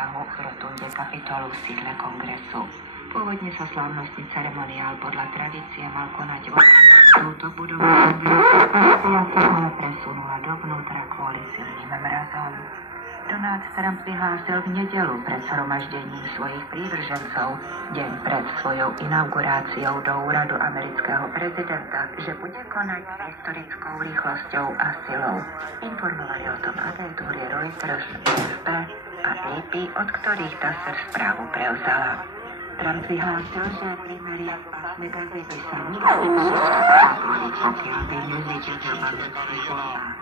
prísahu v rotunde Kapitolu v sídle kongresu. Pôvodne sa slávnostný ceremoniál podľa tradície mal konať touto budovou kongresu, ja sa ale presunula dovnútra kvôli silným mrazom. Donald Trump vyhlásil v nedeľu pred zhromaždením svojich prívržencov, deň pred svojou inauguráciou do úradu amerického prezidenta, že bude konať s historickou rýchlosťou a silou. Informovali o tom agentúry Reuters, AFP a AP, od ktorých TASR správu prevzala. Trump vyhlásil, že primeria v pásme Gazy by sa nikdy nezatvoriť, pokiaľ by nezvyčil amerických voľbách.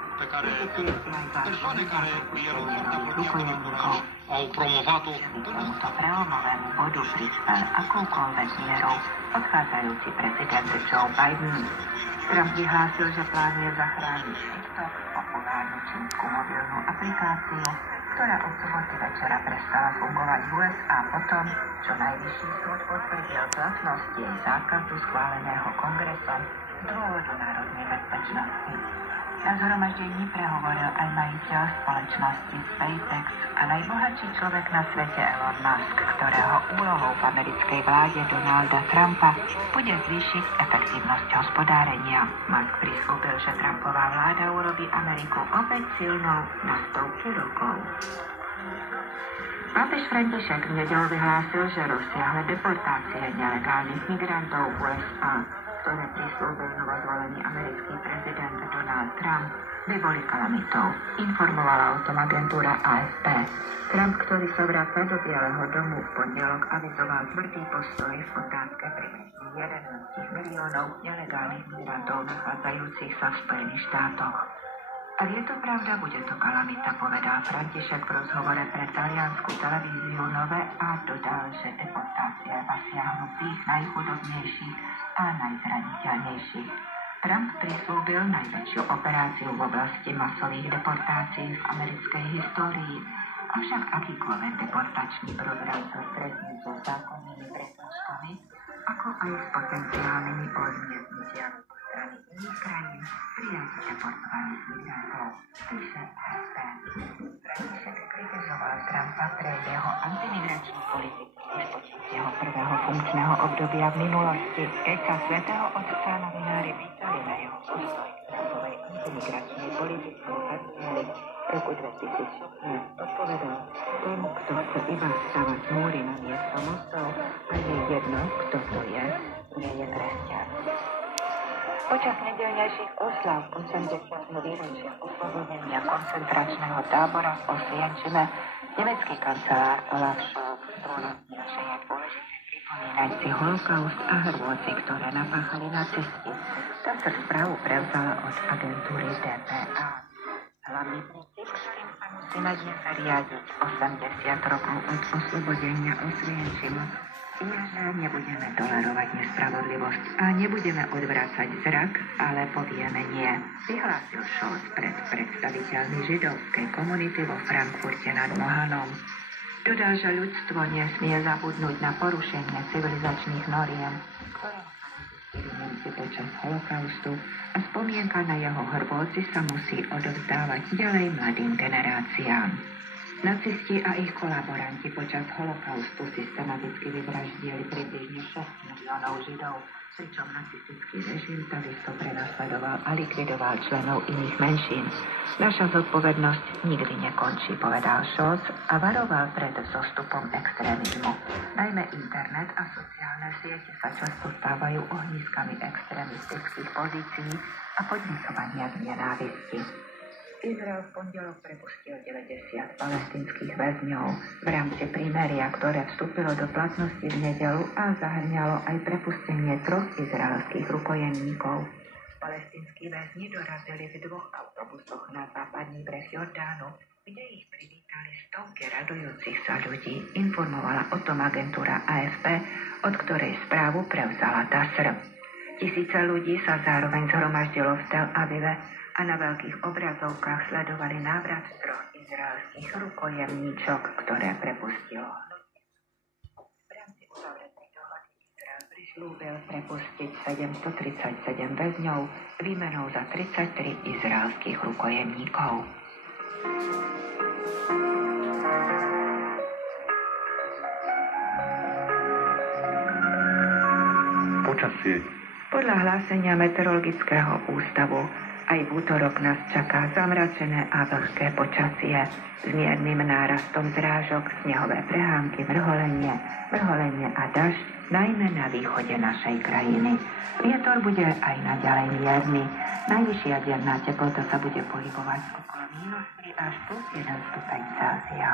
Au promovato Tomuto prelomovému bodu prispel akoukoľvek mierou odchádzajúci prezident Joe Biden. Trump vyhlásil, že plánuje zachrániť TikTok, populárnu čínsku mobilnú aplikáciu, ktorá od soboty večera prestala fungovať v USA potom, čo najvyšší súd potvrdil platnosť jej zákazu schváleného kongresom z dôvodu národnej bezpečnosti. Na zhromaždení prehovoril aj majiteľ spoločnosti SpaceX a najbohatší človek na svete Elon Musk, ktorého úlohou v americkej vláde Donalda Trumpa bude zvýšiť efektívnosť hospodárenia. Musk prislúbil, že Trumpová vláda urobí Ameriku opäť silnou na stovky rokov. Pápež František v nedeľu vyhlásil, že rozsiahle deportácie nelegálnych migrantov v USA, ktoré prislúbil novozvolený americký prezident Donald Trump, by boli kalamitou. Informovala o tom agentúra AFP. Trump, ktorý sa vráca do Bieleho domu, v pondelok avizoval tvrdý postoj v otázke približne 11 miliónov nelegálnych migrantov nachádzajúcich sa v Spojených štátoch. Ak je to pravda, bude to kalamita, povedal František v rozhovore pre taliansku televíziu Nové a dodal, že deportácie zasiahnu tých najchudobnejších a najzraniteľnejších. Trump prislúbil najväčšiu operáciu v oblasti masových deportácií v americkej histórii, avšak akýkoľvek deportačný program sa stretne so zákonnými prekážkami, ako aj s potenciálnymi odmietnutiami zo strany iných krajín prijať deportovaných migrantov, píše AFP. František kritizoval Trumpa pre jeho antimigračnú politiku už počas jeho prvého funkčného obdobia v minulosti, keď sa svätého otca novinári pýtali na jeho postoj k Trumpovej antimigračnej politike v apríli roku 2016. Odpovedal: ten, kto chce iba stavať múry na miesto mostov, a je jedno, kto to je, nie je kresťan. Počas nedeľnejších oslav 80. výročia oslobodenia koncentračného tábora v Oswiecime nemecký kancelár Olaf Scholz zdôraznil, že je dôležité pripomínať si holokaust a hrôzy, ktoré napáchali nacisti. Táto správu prevzala od agentúry DPA. Hlavný princíp, ktorým sa musíme dnes riadiť 80 rokov od oslobodenia Oswiecima, je, že nebudeme tolerovať nespravodlivosť a nebudeme odvracať zrak, ale povieme nie, vyhlásil Scholz pred predstaviteľmi židovskej komunity vo Frankfurte nad Mohanom. Dodal, že ľudstvo nesmie zabudnúť na porušenie civilizačných noriem, ktoré Nemci počas holokaustu, a spomienka na jeho hrôzy sa musí odovzdávať ďalej mladým generáciám. Nacisti a ich kolaboranti počas holokaustu systematicky vyvraždili približne 6 miliónov Židov, pričom nacistický režim takisto prenasledoval a likvidoval členov iných menšín. Naša zodpovednosť nikdy nekončí, povedal Scholz a varoval pred zostupom extrémizmu. Najmä internet a sociálne siete sa často stávajú ohniskami extrémistických pozícií a podnecovania k nenávisti. Izrael v pondelok prepustil 90 palestinských väzňov v rámci prímeria, ktoré vstúpilo do platnosti v nedeľu a zahrňalo aj prepustenie 3 izraelských rukojemníkov. Palestinskí väzni dorazili v 2 autobusoch na západný breh Jordánu, kde ich privítali stovky radujúcich sa ľudí, informovala o tom agentúra AFP, od ktorej správu prevzala TASR. Tisíce ľudí sa zároveň zhromaždilo v Tel Avive a na veľkých obrazovkách sledovali návrat 3 izraelských rukojemníčok, ktoré prepustilo. V rámci uzavretej dohody Izrael prislúbil prepustiť 737 väzňov výmenou za 33 izraelských rukojemníkov. počasie. Podľa hlásenia Meteorologického ústavu aj v útorok nás čaká zamračené a vlhké počasie s miernym nárastom zrážok, snehové prehánky, vrholenie a dažď, najmä na východe našej krajiny. Vietor bude aj naďalej mierny. Najvyššia denná teplota sa bude pohybovať okolo -3 až +1 stupeň Celzia.